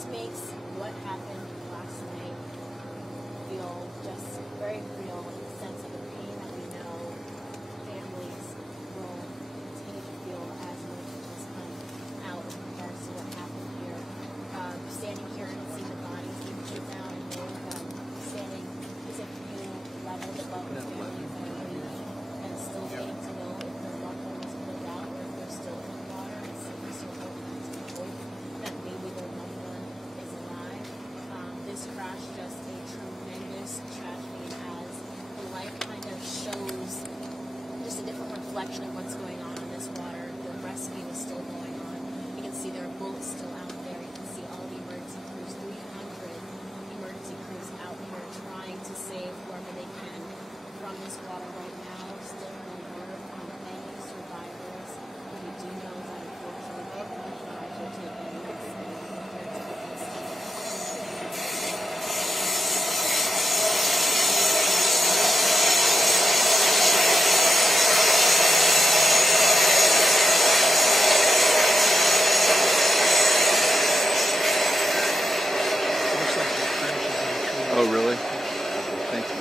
this makes what happened last night feel just very real in the sense of the pain that we know families will continue to feel as more details come out in regards to what happened here. Standing here and seeing the bodies being put down and knowing that I'm standing as if you leveled above the families that are grieving and still waiting to know if their loved one was pulled out or if they're still in the water and seeing so hoping to hope that maybe their loved one is alive. This crash just a tremendous tragedy as the light kind of shows just a different reflection of what's going on in this water. The rescue is still going on. You can see there are boats still out there. You can see all the emergency crews, 300 emergency crews out here trying to save whoever they can from this water right now. Still no word on any survivors. We do know that unfortunately the lives are taken next Oh, really? Thank you.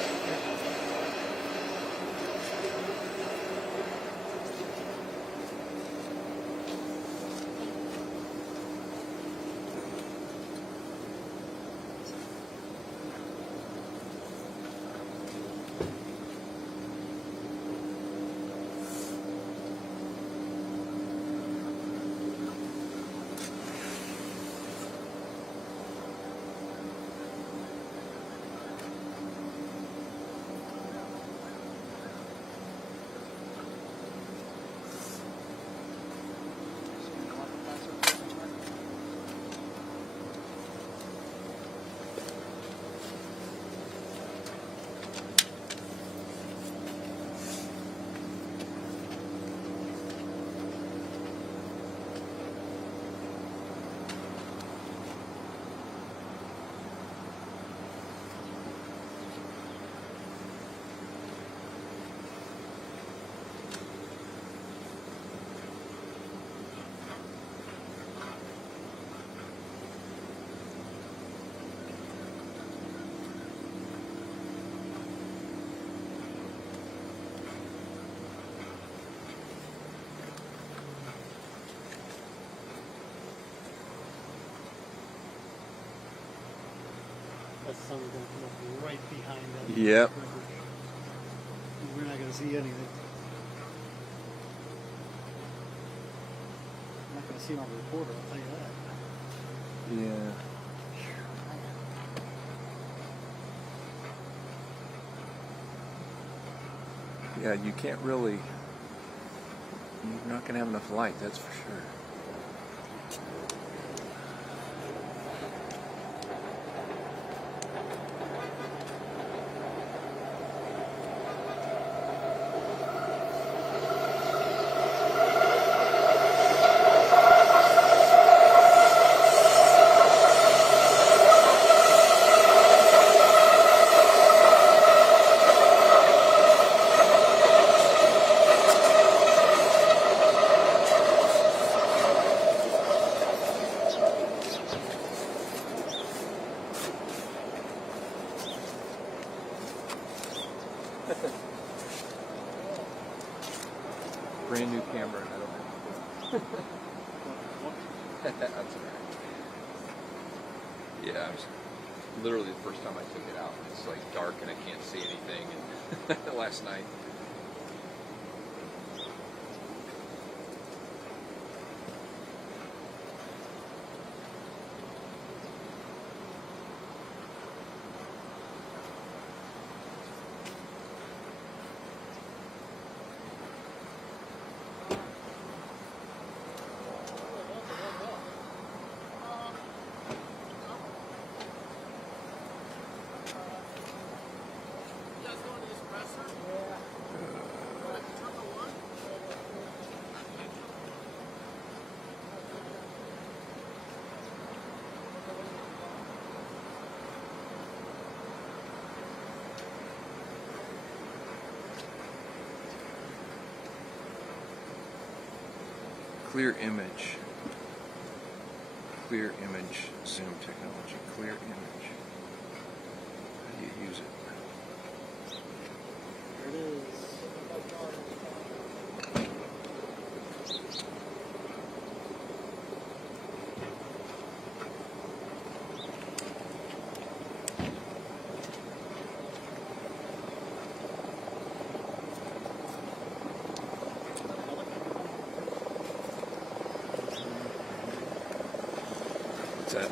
That sun's going to come up right behind that. Yep. We're not going to see anything. I'm not going to see on the recorder, I'll tell you that. Yeah. Yeah, you can't really. You're not going to have enough light, that's for sure. Brand new camera, I don't know. That's alright. Yeah, it was literally the first time I took it out. It's like dark and I can't see anything. And last night. Clear image. Clear image zoom technology. Clear image. How do you use it? There it is. What's that?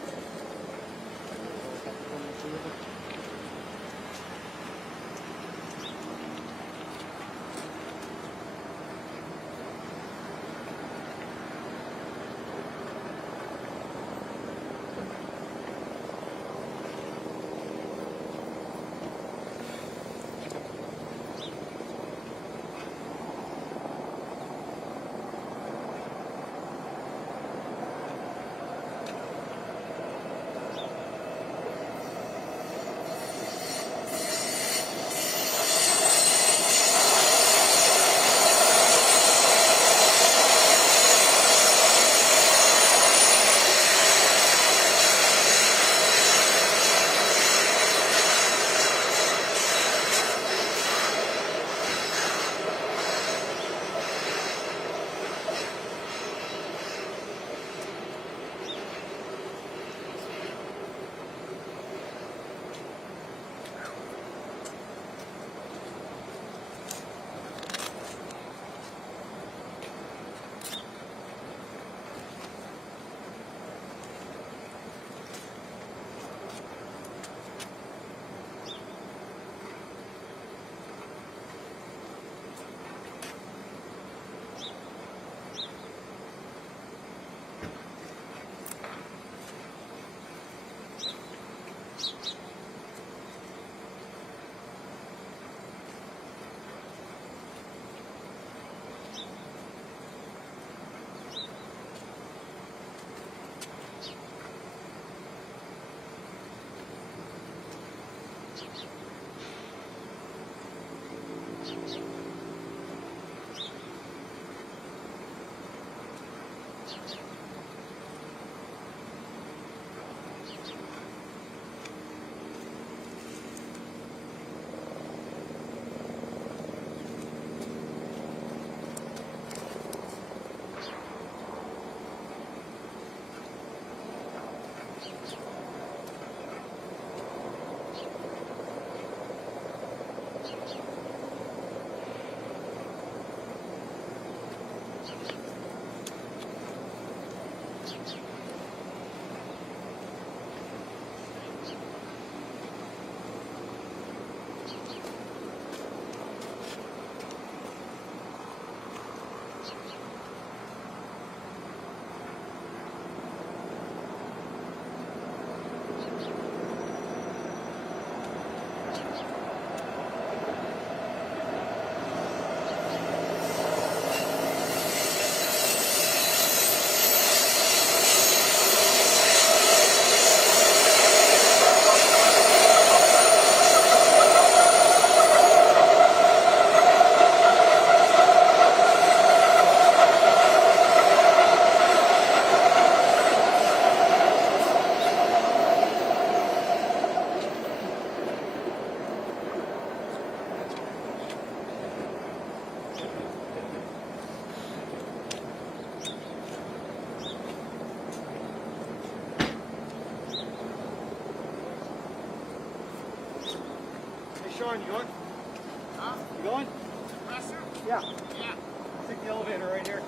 Sean, you going? Huh? You going? Professor? Yeah. Yeah. Take the elevator right here.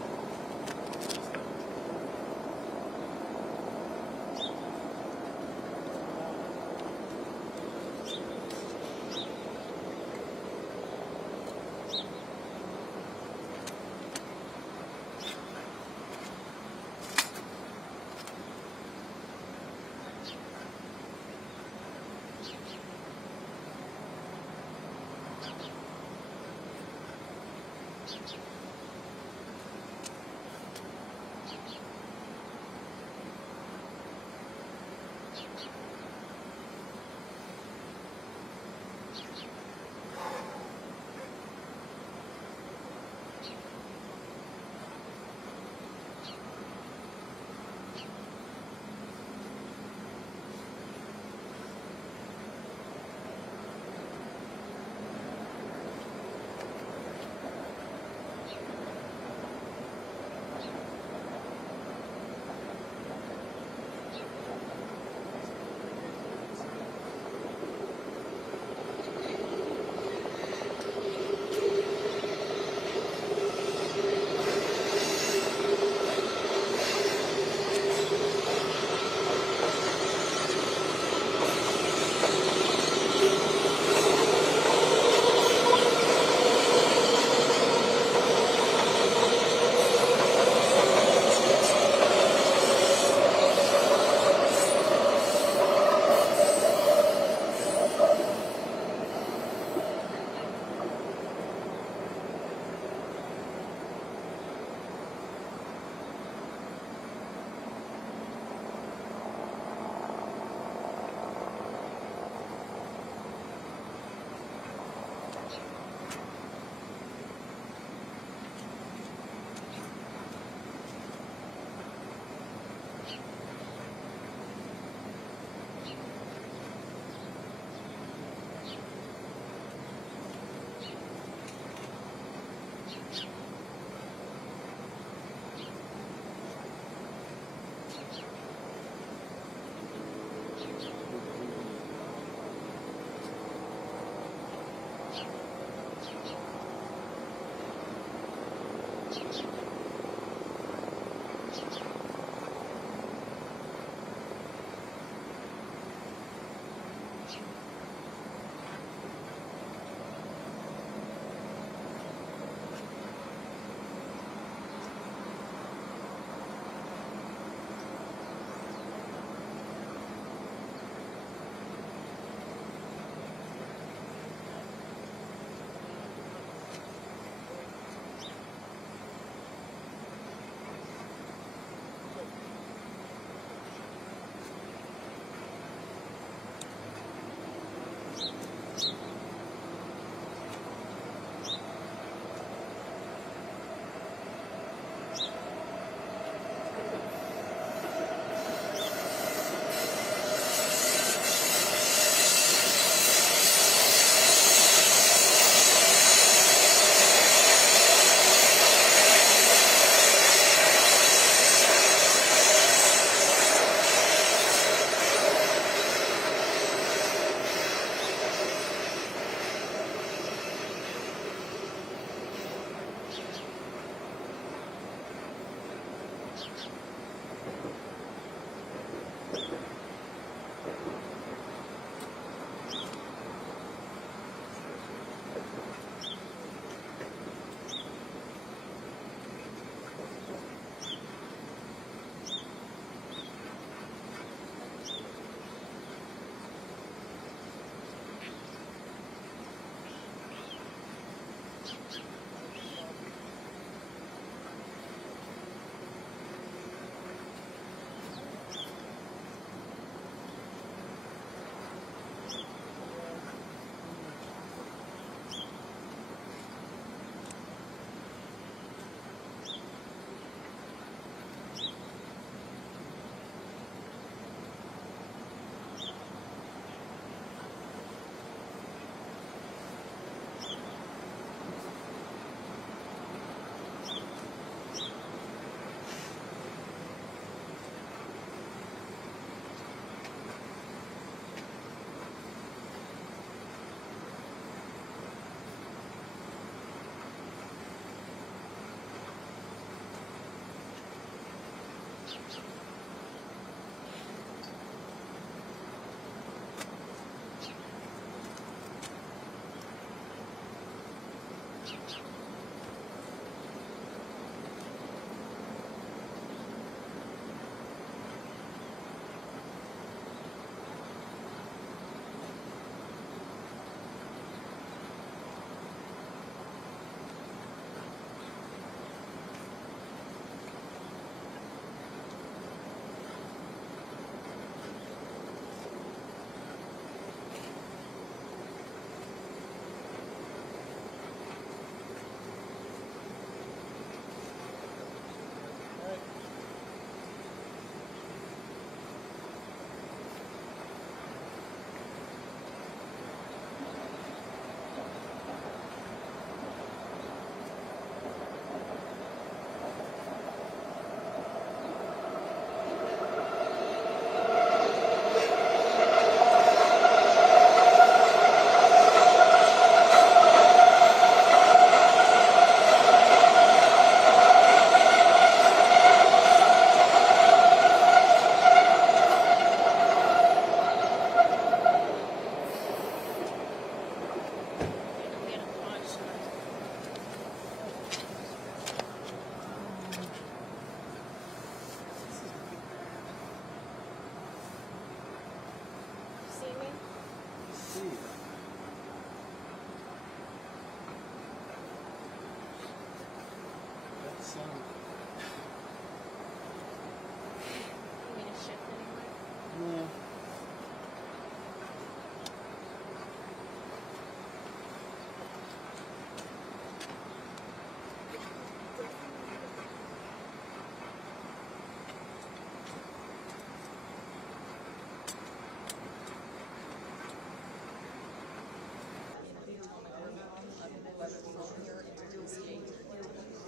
Here, introduce a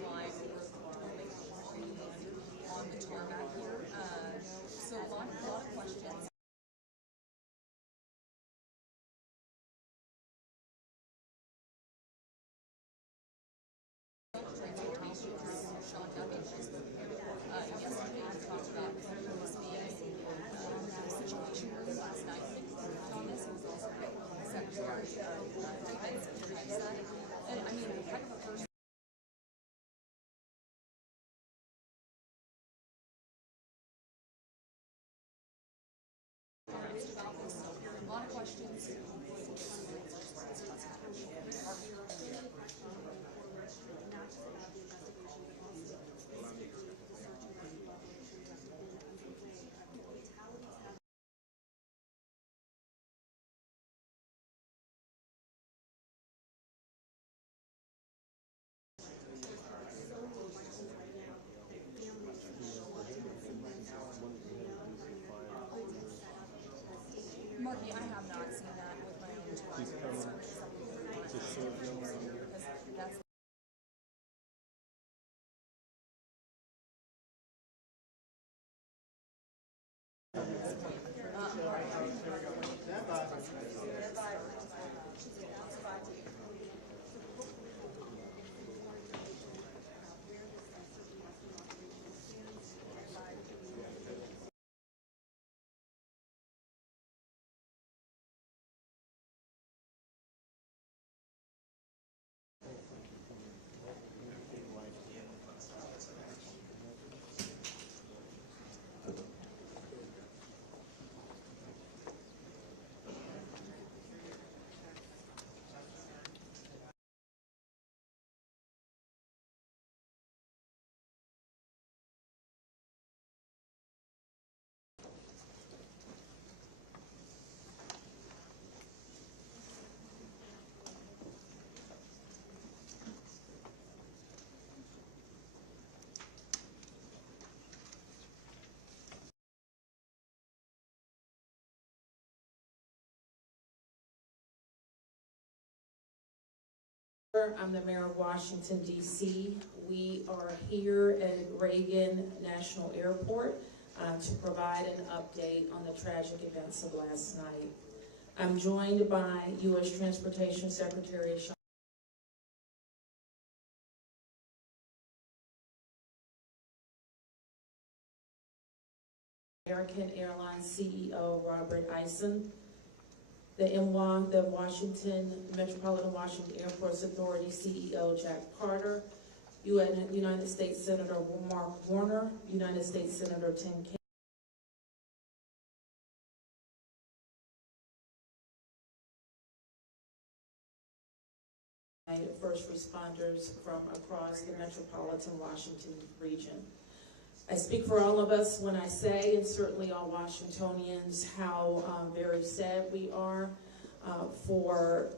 line lot of questions. Marky, I have not seen that with my own two eyes. That's I'm the mayor of Washington, D.C. We are here at Reagan National Airport to provide an update on the tragic events of last night. I'm joined by U.S. Transportation Secretary Sean American Airlines CEO Robert Isom, the MWA, the Metropolitan Washington Airports Authority CEO Jack Carter, United States Senator Mark Warner, United States Senator Tim Kaine, first responders from across the Metropolitan Washington region. I speak for all of us when I say, and certainly all Washingtonians, how very sad we are for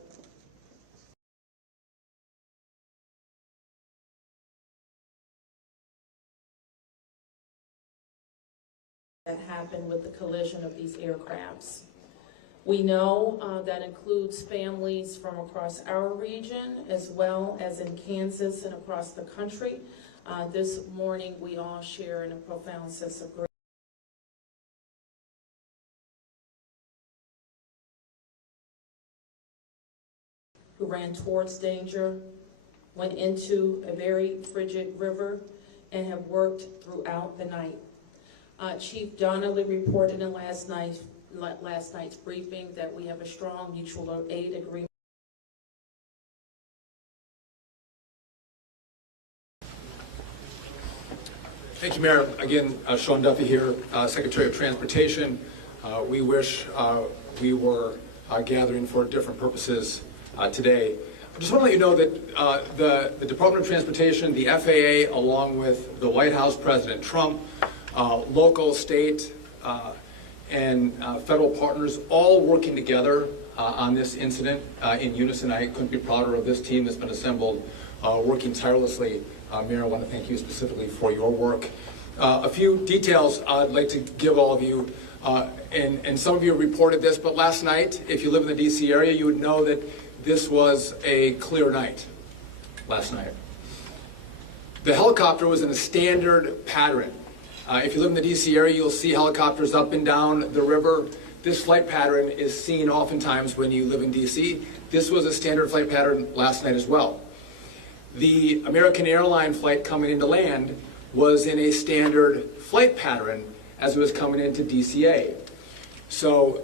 that happened with the collision of these aircrafts. We know that includes families from across our region as well as in Kansas and across the country. This morning we all share in a profound sense of grief. Who ran towards danger, went into a very frigid river, and have worked throughout the night. Chief Donnelly reported in last night's briefing that we have a strong mutual aid agreement. Thank you, Mayor. Again, Sean Duffy here, Secretary of Transportation. We wish we were gathering for different purposes today. I just want to let you know that the Department of Transportation, the FAA, along with the White House, President Trump, local, state, and federal partners, all working together on this incident in unison. I couldn't be prouder of this team that's been assembled, working tirelessly. Mayor, I want to thank you specifically for your work. A few details I'd like to give all of you, and some of you reported this, but last night, if you live in the DC area, you would know that this was a clear night last night. The helicopter was in a standard pattern. If you live in the DC area, you'll see helicopters up and down the river. This flight pattern is seen oftentimes when you live in DC. This was a standard flight pattern last night as well. The American Airlines flight coming into land was in a standard flight pattern as it was coming into DCA. So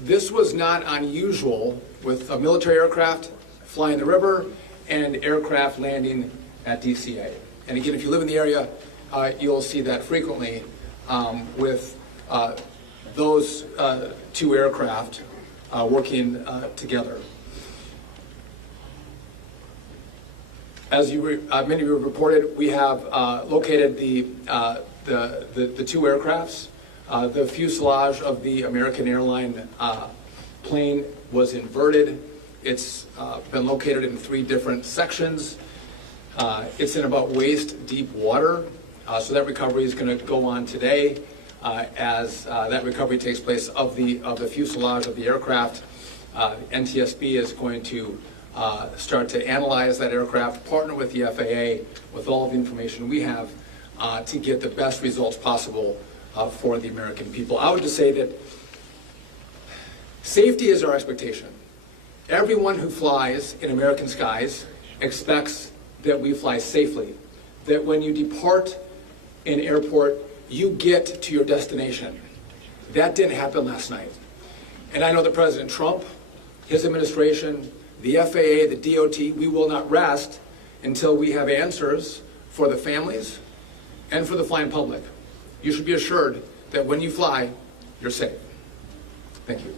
this was not unusual with a military aircraft flying the river and aircraft landing at DCA. And again, if you live in the area, you'll see that frequently with those two aircraft working together. As many of you have reported, we have located the two aircrafts. The fuselage of the American Airlines plane was inverted. It's been located in 3 different sections. It's in about waist deep water, so that recovery is going to go on today. As that recovery takes place of the fuselage of the aircraft, NTSB is going to start to analyze that aircraft, partner with the FAA with all of the information we have to get the best results possible for the American people. I would just say that safety is our expectation. Everyone who flies in American skies expects that we fly safely, that when you depart an airport, you get to your destination. That didn't happen last night. And I know that President Trump, his administration, the FAA, the DOT, we will not rest until we have answers for the families and for the flying public. You should be assured that when you fly, you're safe. Thank you.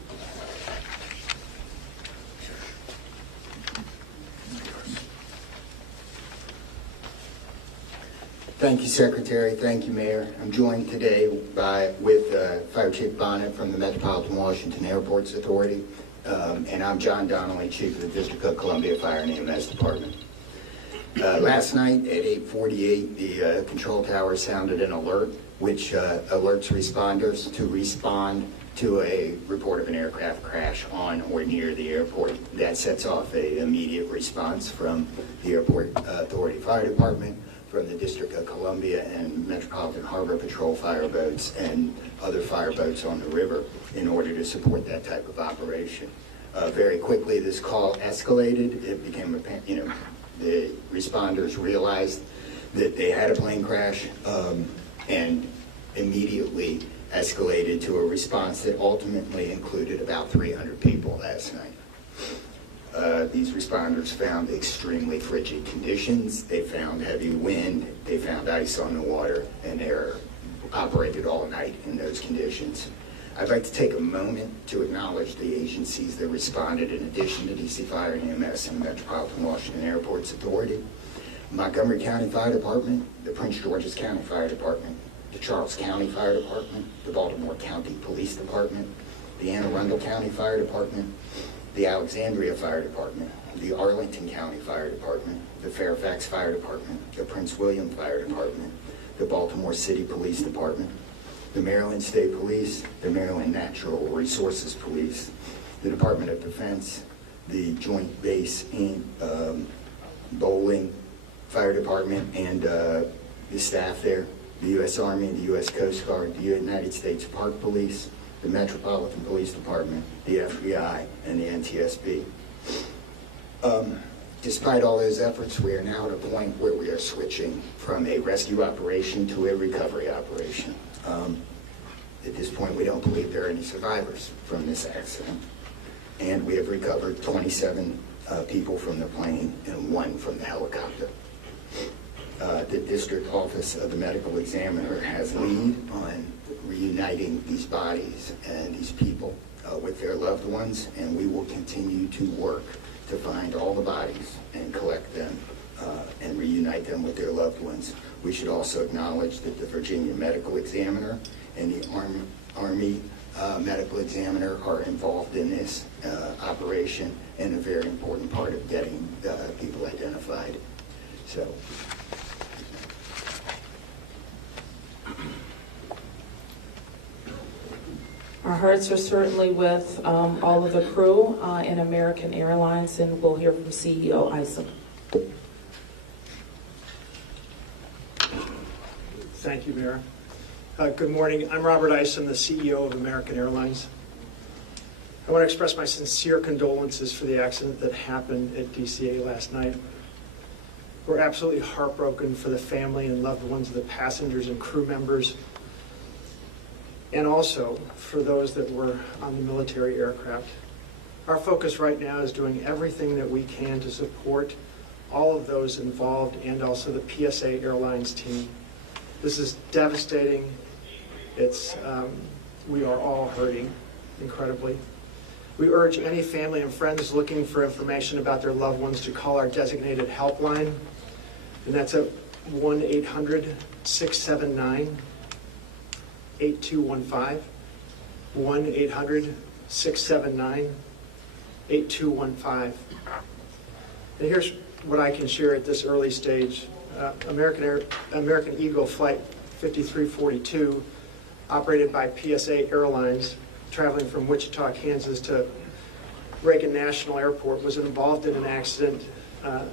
Thank you, Secretary. Thank you, Mayor. I'm joined today with Fire Chief Bonnet from the Metropolitan Washington Airports Authority, and I'm John Donnelly, Chief of the District of Columbia Fire and EMS Department. Last night at 8:48, the control tower sounded an alert, which alerts responders to respond to a report of an aircraft crash on or near the airport. That sets off an immediate response from the Airport Authority Fire Department, from the District of Columbia and Metropolitan Harbor Patrol fireboats and other fireboats on the river in order to support that type of operation. Very quickly, this call escalated. It became apparent, the responders realized that they had a plane crash and immediately escalated to a response that ultimately included about 300 people last night. These responders found extremely frigid conditions. They found heavy wind. They found ice on the water, and they're operated all night in those conditions. I'd like to take a moment to acknowledge the agencies that responded in addition to DC Fire and EMS and the Metropolitan Washington Airports Authority. Montgomery County Fire Department, the Prince George's County Fire Department, the Charles County Fire Department, the Baltimore County Police Department, the Anne Arundel County Fire Department, the Alexandria Fire Department, the Arlington County Fire Department, the Fairfax Fire Department, the Prince William Fire Department, the Baltimore City Police Department, the Maryland State Police, the Maryland Natural Resources Police, the Department of Defense, the Joint Base in Bowling Fire Department and the staff there, the U.S. Army, the U.S. Coast Guard, the United States Park Police, the Metropolitan Police Department, the FBI, and the NTSB. Despite all those efforts, we are now at a point where we are switching from a rescue operation to a recovery operation. At this point, we don't believe there are any survivors from this accident, and we have recovered 27 people from the plane and 1 from the helicopter. The District Office of the Medical Examiner has lead on reuniting these bodies and these people with their loved ones, and we will continue to work to find all the bodies and collect them and reunite them with their loved ones. We should also acknowledge that the Virginia Medical Examiner and the Army Medical Examiner are involved in this operation and a very important part of getting people identified. So. Our hearts are certainly with all of the crew in American Airlines, and we'll hear from CEO Isom. Thank you, Mayor. Good morning. I'm Robert Isom, the CEO of American Airlines. I want to express my sincere condolences for the accident that happened at DCA last night. We're absolutely heartbroken for the family and loved ones of the passengers and crew members, and also for those that were on the military aircraft. Our focus right now is doing everything that we can to support all of those involved and also the PSA Airlines team. This is devastating. We are all hurting incredibly. We urge any family and friends looking for information about their loved ones to call our designated helpline, and that's at 1-800-679-8215, 1-800-679-8215. And here's what I can share at this early stage. American Eagle Flight 5342, operated by PSA Airlines, traveling from Wichita, Kansas to Reagan National Airport, was involved in an accident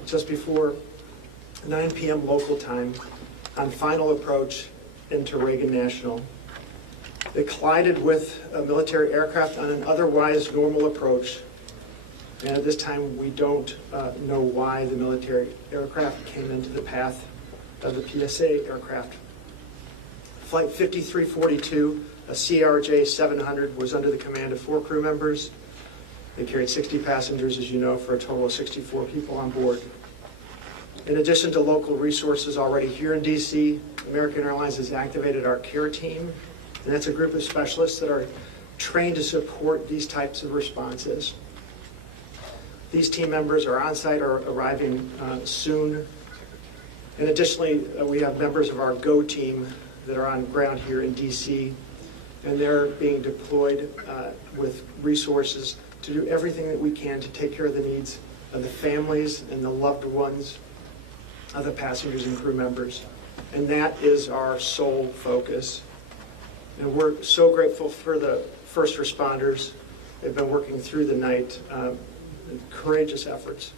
just before 9 p.m. local time on final approach into Reagan National. They collided with a military aircraft on an otherwise normal approach, and at this time we don't know why the military aircraft came into the path of the PSA aircraft. Flight 5342, a CRJ 700, was under the command of 4 crew members. They carried 60 passengers, as you know, for a total of 64 people on board. In addition to local resources already here in DC, American Airlines has activated our care team, and that's a group of specialists that are trained to support these types of responses. These team members are on site or arriving soon. And additionally, we have members of our GO team that are on ground here in DC, and they're being deployed with resources to do everything that we can to take care of the needs of the families and the loved ones of the passengers and crew members. And that is our sole focus. And we're so grateful for the first responders. They've been working through the night, courageous efforts.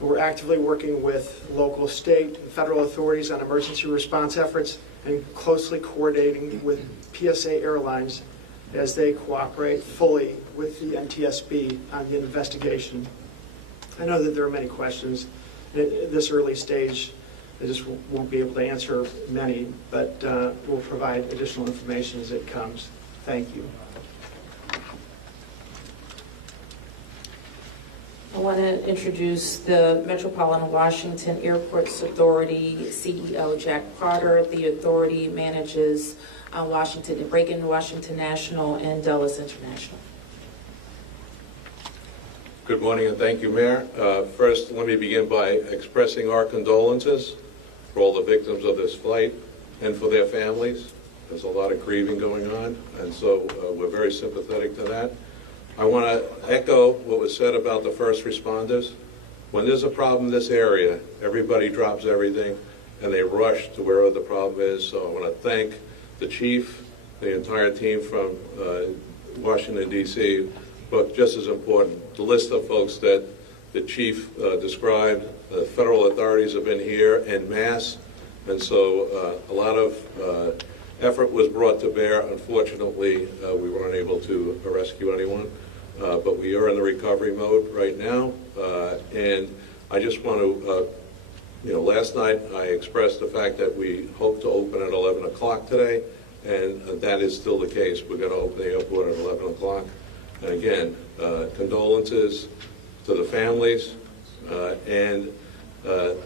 We're actively working with local, state, and federal authorities on emergency response efforts and closely coordinating with PSA Airlines as they cooperate fully with the NTSB on the investigation. I know that there are many questions at this early stage. I just won't be able to answer many, but we'll provide additional information as it comes. Thank you. I want to introduce the Metropolitan Washington Airports Authority CEO, Jack Potter. The authority manages Reagan Washington National and Dulles International. Good morning and thank you, Mayor. First, let me begin by expressing our condolences for all the victims of this flight and for their families. There's a lot of grieving going on, and so we're very sympathetic to that. I want to echo what was said about the first responders. When there's a problem in this area, everybody drops everything and they rush to wherever the problem is. So I want to thank the chief, the entire team from Washington, D.C., but just as important, the list of folks that the chief described. The federal authorities have been here en masse, and so a lot of effort was brought to bear. Unfortunately, we weren't able to rescue anyone, but we are in the recovery mode right now. And I just want to, last night I expressed the fact that we hope to open at 11 o'clock today, and that is still the case. We're going to open the airport at 11 o'clock. And again, condolences to the families, and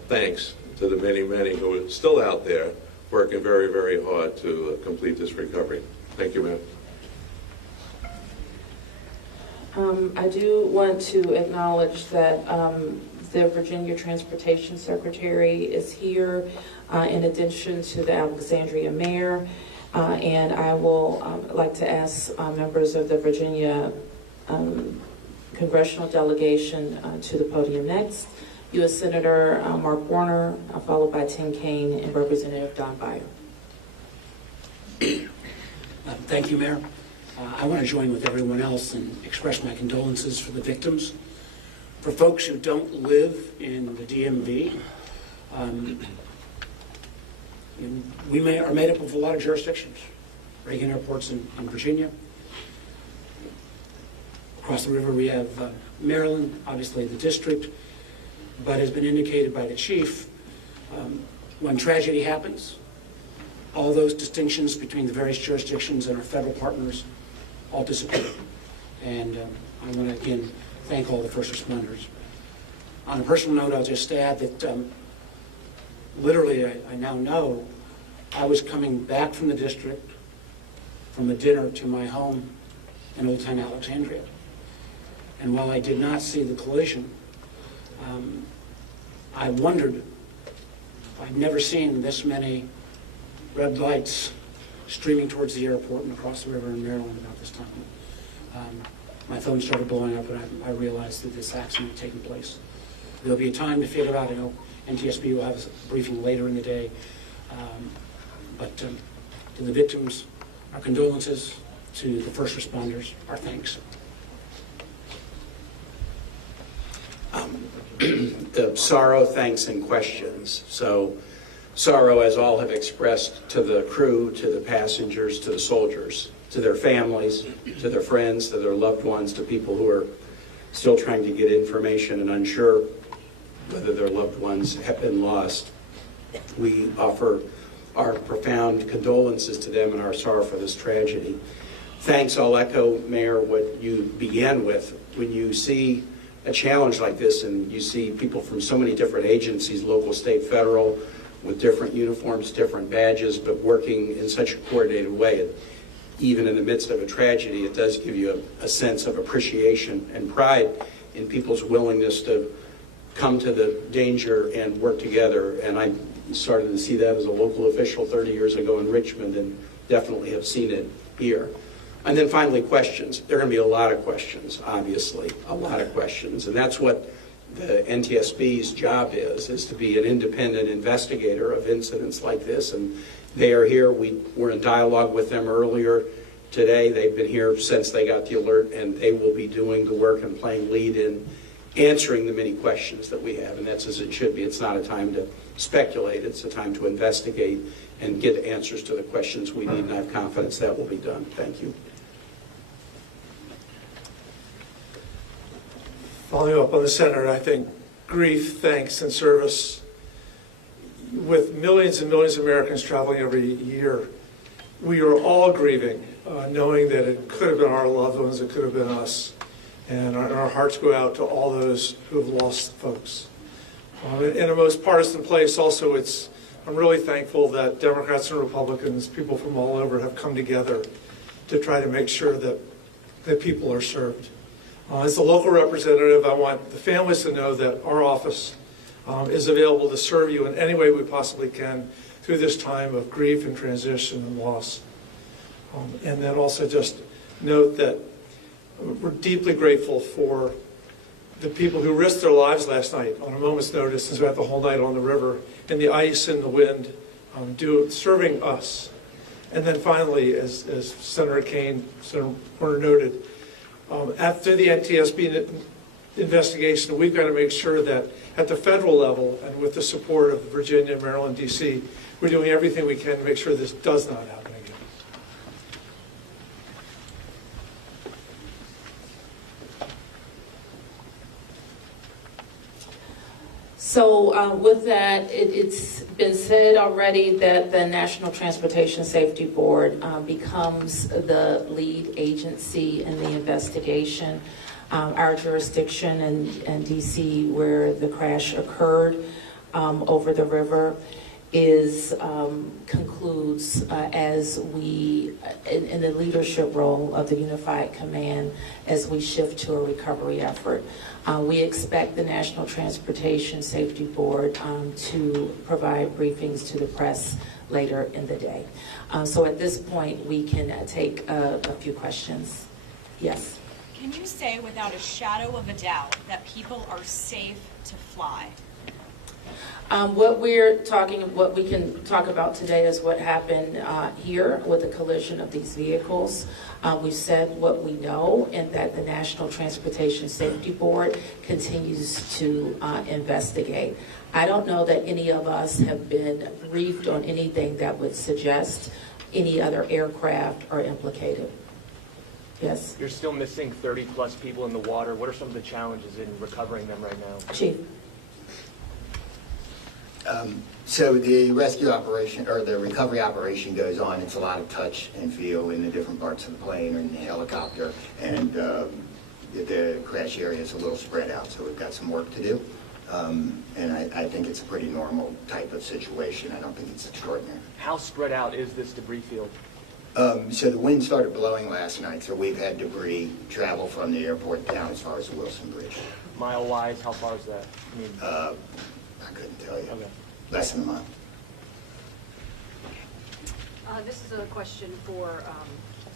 thanks to the many, many who are still out there working very, very hard to complete this recovery. Thank you, ma'am. I do want to acknowledge that the Virginia Transportation Secretary is here, in addition to the Alexandria Mayor, and I will like to ask members of the Virginia congressional delegation to the podium next. U.S. Senator Mark Warner, followed by Tim Kaine and Representative Don Beyer. Thank you, Mayor. I want to join with everyone else and express my condolences for the victims. For folks who don't live in the DMV, we are made up of a lot of jurisdictions. Reagan Airport's in Virginia. Across the river we have Maryland, obviously the district, but has been indicated by the chief, when tragedy happens, all those distinctions between the various jurisdictions and our federal partners all disappear. And I want to again thank all the first responders. On a personal note, I'll just add that literally I now know I was coming back from the district from a dinner to my home in Old Town Alexandria. And while I did not see the collision, I wondered, I've never seen this many red lights streaming towards the airport and across the river in Maryland about this time. My phone started blowing up, and I realized that this accident had taken place. There'll be a time to figure out. I know NTSB will have a briefing later in the day. But to the victims, our condolences. To the first responders, our thanks. The sorrow, thanks, and questions. So sorrow, as all have expressed, to the crew, to the passengers, to the soldiers, to their families, to their friends, to their loved ones, to people who are still trying to get information and unsure whether their loved ones have been lost. We offer our profound condolences to them and our sorrow for this tragedy. Thanks, I'll echo, Mayor, what you began with. When you see a challenge like this and you see people from so many different agencies, local, state, federal, with different uniforms, different badges, but working in such a coordinated way, even in the midst of a tragedy, it does give you a sense of appreciation and pride in people's willingness to come to the danger and work together. And I started to see that as a local official 30 years ago in Richmond, and definitely have seen it here. And then finally, questions. There are going to be a lot of questions, obviously, a lot of questions. And that's what the NTSB's job is to be an independent investigator of incidents like this. And they are here. We were in dialogue with them earlier today. They've been here since they got the alert, and they will be doing the work and playing lead in answering the many questions that we have. And that's as it should be. It's not a time to speculate. It's a time to investigate and get answers to the questions we need. And I have confidence that will be done. Thank you. Following up on the Senator, I think grief, thanks, and service, with millions and millions of Americans traveling every year, we are all grieving, knowing that it could have been our loved ones, it could have been us. And our hearts go out to all those who have lost folks. In a most partisan place also, I'm really thankful that Democrats and Republicans, people from all over, have come together to try to make sure that people are served. As a local representative, I want the families to know that our office is available to serve you in any way we possibly can through this time of grief and transition and loss. And then also just note that we're deeply grateful for the people who risked their lives last night on a moment's notice and spent the whole night on the river in the ice and the wind, serving us. And then finally, as Senator Kane, Senator Warner noted, after the NTSB investigation, we've got to make sure that at the federal level and with the support of Virginia, Maryland, D.C., we're doing everything we can to make sure this does not happen again. So with that, it's been said already that the National Transportation Safety Board becomes the lead agency in the investigation. Our jurisdiction in D.C., where the crash occurred over the river, concludes as we, in the leadership role of the Unified Command, as we shift to a recovery effort. We expect the National Transportation Safety Board to provide briefings to the press later in the day. So at this point, we can take a few questions. Yes? Can you say without a shadow of a doubt that people are safe to fly? What we can talk about today is what happened here with the collision of these vehicles. We've said what we know, and that the National Transportation Safety Board continues to investigate. I don't know that any of us have been briefed on anything that would suggest any other aircraft are implicated. Yes? You're still missing 30 plus people in the water. What are some of the challenges in recovering them right now? Chief. So the rescue operation, or the recovery operation, goes on. It's a lot of touch and feel in the different parts of the plane or in the helicopter, and the crash area is a little spread out, so we've got some work to do. And I think it's a pretty normal type of situation. I don't think it's extraordinary. How spread out is this debris field? So the wind started blowing last night, so we've had debris travel from the airport down as far as the Wilson Bridge. Mile-wise, how far is that? I mean, I couldn't tell you. okay. Less than a mile. This is a question for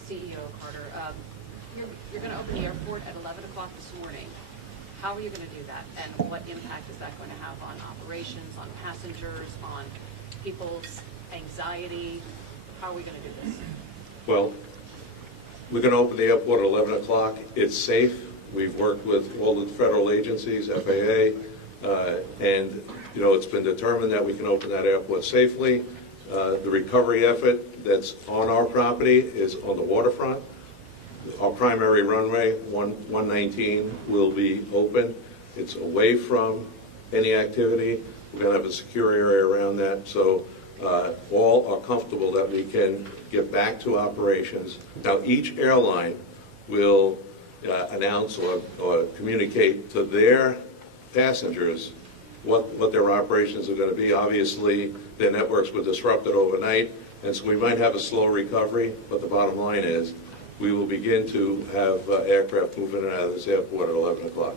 CEO Carter. You're going to open the airport at 11 o'clock this morning. How are you going to do that? And what impact is that going to have on operations, on passengers, on people's anxiety? How are we going to do this? Well, we're going to open the airport at 11 o'clock. It's safe. We've worked with all the federal agencies, FAA, and it's been determined that we can open that airport safely. The recovery effort that's on our property is on the waterfront. Our primary runway, 119, will be open. It's away from any activity. We're going to have a secure area around that, so all are comfortable that we can get back to operations. Now, each airline will announce or communicate to their passengers what their operations are going to be. Obviously, their networks were disrupted overnight, and so we might have a slow recovery, but the bottom line is we will begin to have aircraft moving in and out of this airport at 11 o'clock.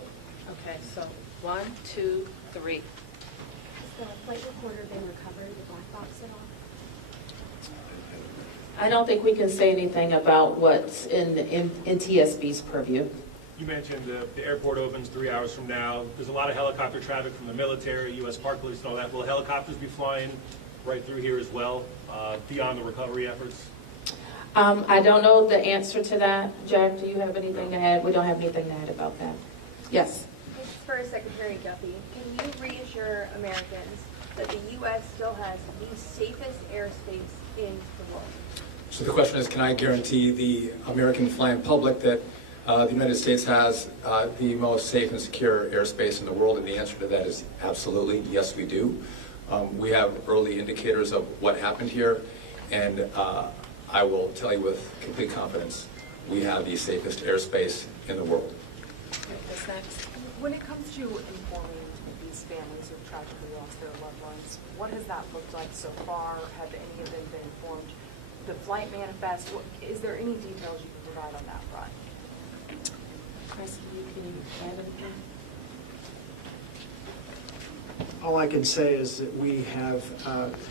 Okay, so 1, 2, 3. Has the flight recorder been recovered, the black box at all? I don't think we can say anything about what's in TSB's purview. You mentioned the airport opens 3 hours from now. There's a lot of helicopter traffic from the military, U.S. Park Police and all that. Will helicopters be flying right through here as well, beyond the recovery efforts? I don't know the answer to that. Jack, do you have anything to add? We don't have anything to add about that. Yes. This is for Secretary Duffy. Can you reassure Americans that the U.S. still has the safest airspace in the world? So the question is, can I guarantee the American flying public that the United States has the most safe and secure airspace in the world? And the answer to that is absolutely, yes, we do. We have early indicators of what happened here, and I will tell you with complete confidence, we have the safest airspace in the world. When it comes to informing these families who have tragically lost their loved ones, what has that looked like so far? Have any of them been informed? The flight manifest, is there any details you can provide on that front? Chris, can you add anything? All I can say is that we have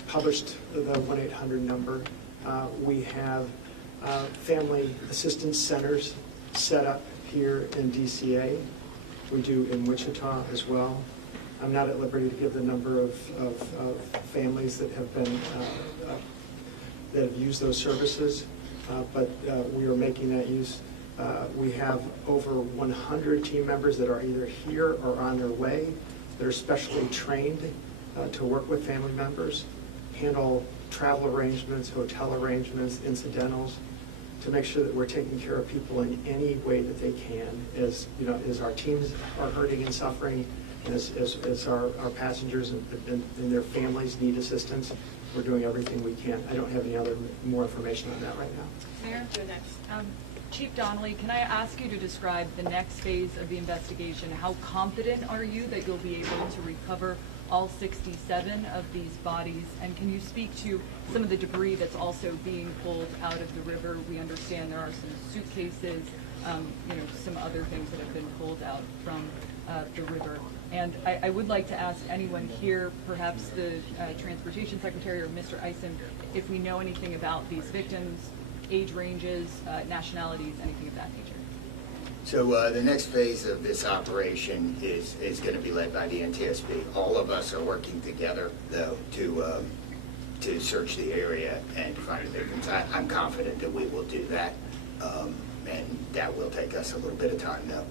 published the 1-800 number. We have family assistance centers set up here in DCA. We do in Wichita as well. I'm not at liberty to give the number of families that have been that have used those services, but we are making that use. We have over 100 team members that are either here or on their way that are specially trained to work with family members, handle travel arrangements, hotel arrangements, incidentals, to make sure that we're taking care of people in any way that they can. As our teams are hurting and suffering, and as our passengers and their families need assistance, we're doing everything we can. I don't have any more information on that right now. Mayor? You're next. Chief Donnelly, can I ask you to describe the next phase of the investigation? How confident are you that you'll be able to recover all 67 of these bodies? And can you speak to some of the debris that's also being pulled out of the river? We understand there are some suitcases, some other things that have been pulled out from the river. And I would like to ask anyone here, perhaps the Transportation Secretary or Mr. Isom, if we know anything about these victims, age ranges, nationalities, anything of that nature. So the next phase of this operation is going to be led by the NTSB. All of us are working together, though, to search the area and find the victims. I'm confident that we will do that, and that will take us a little bit of time, though.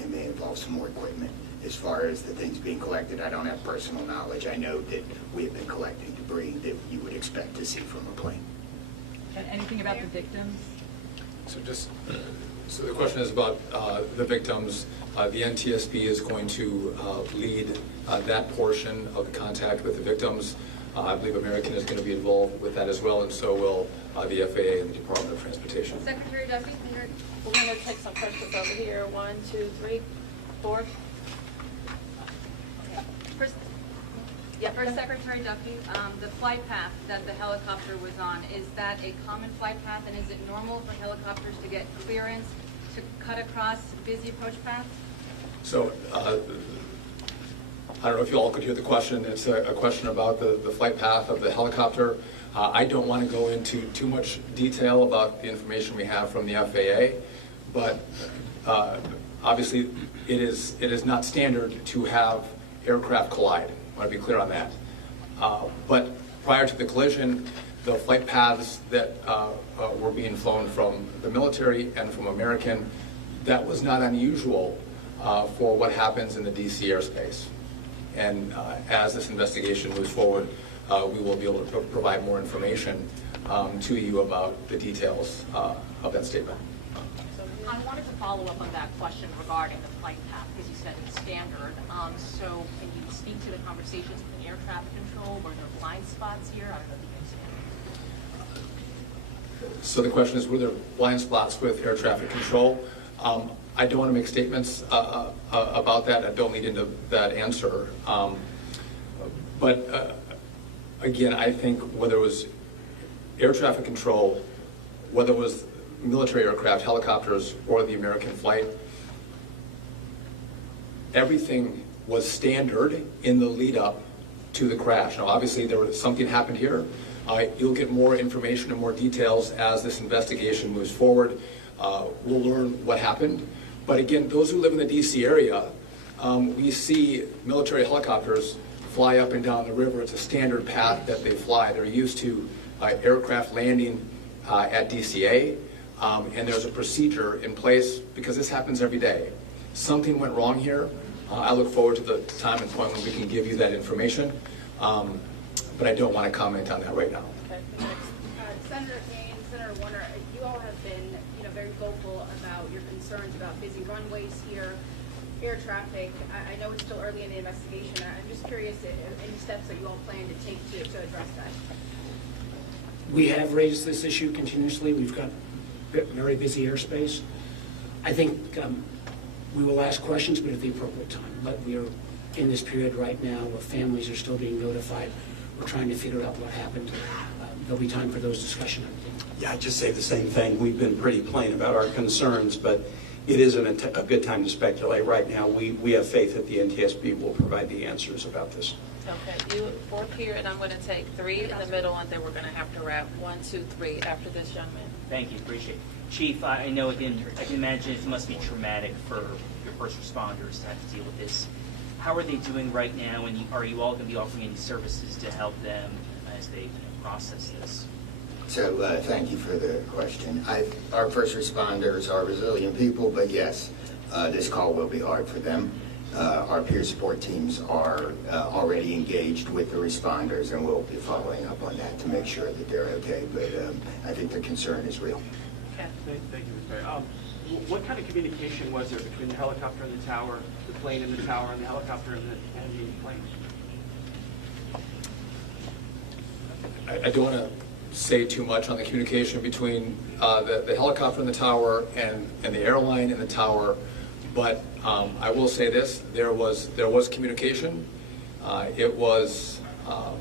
It may involve some more equipment. As far as the things being collected, I don't have personal knowledge. I know that we have been collecting debris that you would expect to see from a plane. And anything about the victims? So the question is about the victims. The NTSB is going to lead that portion of the contact with the victims. I believe American is going to be involved with that as well, and so will the FAA and the Department of Transportation. Secretary Duffy, we're going to take some questions over here. 1, 2, 3, 4. Chris. Yeah, For Secretary Duffy, the flight path that the helicopter was on, is that a common flight path, and is it normal for helicopters to get clearance to cut across busy approach paths? So, I don't know if you all could hear the question. It's a question about the flight path of the helicopter. I don't want to go into too much detail about the information we have from the FAA, but obviously it is not standard to have aircraft collide. I want to be clear on that. But prior to the collision, the flight paths that were being flown from the military and from American, that was not unusual for what happens in the DC airspace. And as this investigation moves forward, we will be able to provide more information to you about the details of that statement. I wanted to follow up on that question regarding the flight path, because you said it's standard. So can you speak to the conversations with air traffic control? Were there blind spots here? I don't know if you understand. So the question is, were there blind spots with air traffic control? I don't want to make statements about that. I don't lead into that answer. But again, I think whether it was air traffic control, whether it was military aircraft, helicopters, or the American flight, everything was standard in the lead up to the crash. Now, obviously, something happened here. You'll get more information and more details as this investigation moves forward. We'll learn what happened. But again, those who live in the DC area, we see military helicopters fly up and down the river. It's a standard path that they fly. They're used to aircraft landing at DCA, and there's a procedure in place because this happens every day. Something went wrong here. I look forward to the time and point when we can give you that information, but I don't want to comment on that right now. Senator Kaine, Senator Warner, you all have been, very vocal about your concerns about busy runways here, air traffic. I know it's still early in the investigation. I'm just curious any steps that you all plan to take to address that. We have raised this issue continuously. We've got very busy airspace. I think we will ask questions, but at the appropriate time. But we are in this period right now where families are still being notified. We're trying to figure out what happened. There'll be time for those discussions. Yeah, I'd just say the same thing. We've been pretty plain about our concerns, but it isn't a good time to speculate right now. We have faith that the NTSB will provide the answers about this. Okay, you 4 here, and I'm going to take 3 in the middle, and then we're going to have to wrap 1, 2, 3 after this young man. Thank you, appreciate it. Chief, I know, again, I can imagine it must be traumatic for your first responders to have to deal with this. How are they doing right now, and are you all going to be offering any services to help them as they process this? So thank you for the question. Our first responders are resilient people, but yes, this call will be hard for them. Our peer support teams are already engaged with the responders, and we'll be following up on that to make sure that they're okay. But I think the concern is real. Thank you, Ms. Perry. What kind of communication was there between the helicopter and the tower, the plane and the tower, and the helicopter and the plane? I don't want to say too much on the communication between the helicopter and the tower and the airline and the tower, but I will say this: there was communication. It was I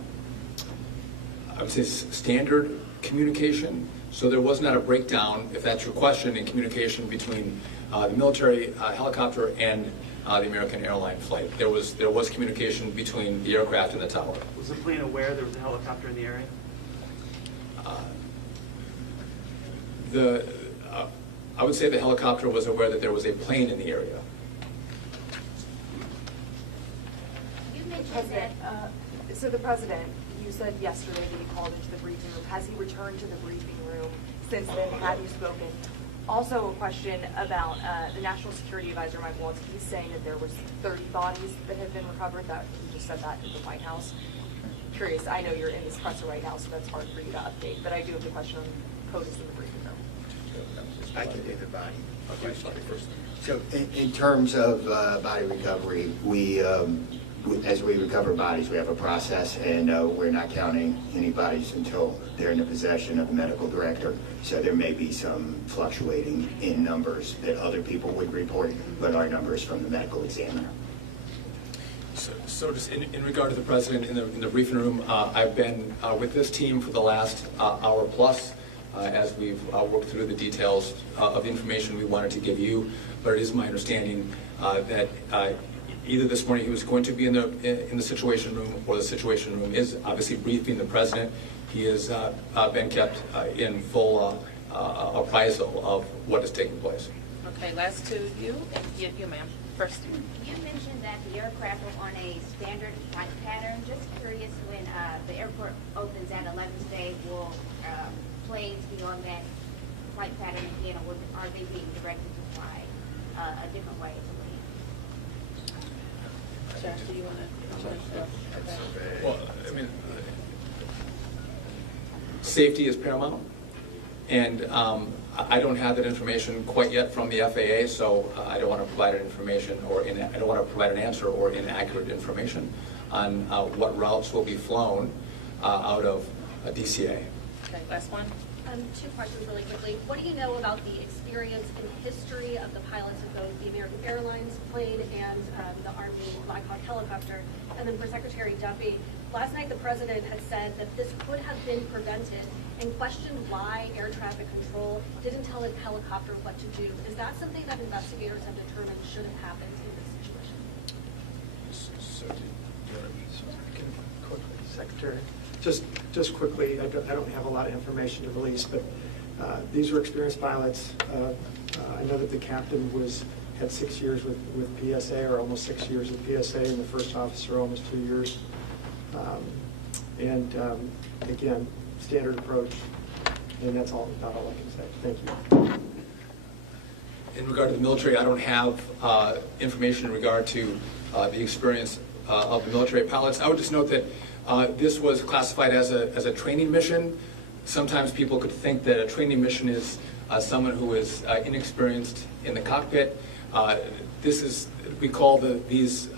would say standard communication. So there was not a breakdown, if that's your question, in communication between the military helicopter and the American airline flight. There was communication between the aircraft and the tower. Was the plane aware there was a helicopter in the area? I would say the helicopter was aware that there was a plane in the area. You mentioned that. So the president, you said yesterday that he called into the briefing room. Has he returned to the briefing room since then? Have you spoken? Also, a question about the National Security Advisor, Mike Waltz. He's saying that there was 30 bodies that have been recovered. That he just said that in the White House. Curious. I know you're in this presser right now, so that's hard for you to update. But I do have the question on POTUS in the briefing room. I can do the body. Okay, first. So in terms of body recovery, as we recover bodies, we have a process, and we're not counting any bodies until they're in the possession of the medical director. So there may be some fluctuating in numbers that other people would report, but our numbers from the medical examiner. So just in regard to the president in the briefing room, I've been with this team for the last hour plus as we've worked through the details of the information we wanted to give you. But it is my understanding that either this morning he was going to be in the Situation Room, or the Situation Room is obviously briefing the president. He has been kept in full appraisal of what is taking place. Okay, last to you, and you ma'am, first. You mentioned that the aircraft are on a standard flight pattern. Just curious, when the airport opens at 11 today, will planes be on that flight pattern again, or are they being directed to fly a different way to leave? Josh, do you want to? Well, I mean, safety is paramount, and I don't have that information quite yet from the FAA, so I don't want to provide an information I don't want to provide an answer or inaccurate information on what routes will be flown out of DCA. Okay, last one. Two questions really quickly. What do you know about the experience and history of the pilots of both the American Airlines plane and the Army Black Hawk helicopter? And then for Secretary Duffy, last night the President had said that this could have been prevented and questioned why air traffic control didn't tell a helicopter what to do. Is that something that investigators have determined should have happened in this situation? Secretary, just quickly, I don't have a lot of information to release, but these were experienced pilots. I know that the captain had 6 years with PSA, or almost 6 years with PSA, and the first officer almost 2 years. Again, standard approach, and that's about all I can say. Thank you. In regard to the military, I don't have information in regard to the experience of the military pilots. I would just note that this was classified as a training mission. Sometimes people could think that a training mission is someone who is inexperienced in the cockpit. We call these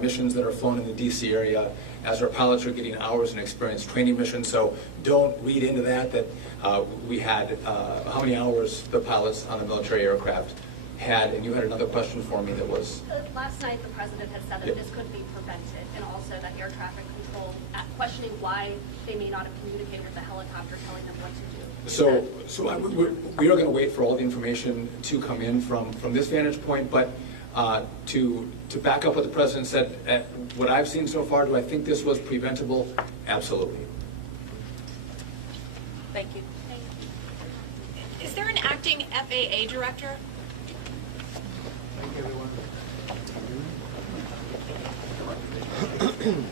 missions that are flown in the DC area, as our pilots are getting hours in experience, training missions. So don't read into that we had how many hours the pilots on the military aircraft had. And you had another question for me that was? Last night the President had said that this could be prevented, and also that air traffic control, questioning why they may not have communicated with the helicopter, telling them what to do. So we are going to wait for all the information to come in from this vantage point, but to back up what the President said, what I've seen so far, do I think this was preventable? Absolutely. Thank you. Is there an acting FAA director? Thank you, everyone.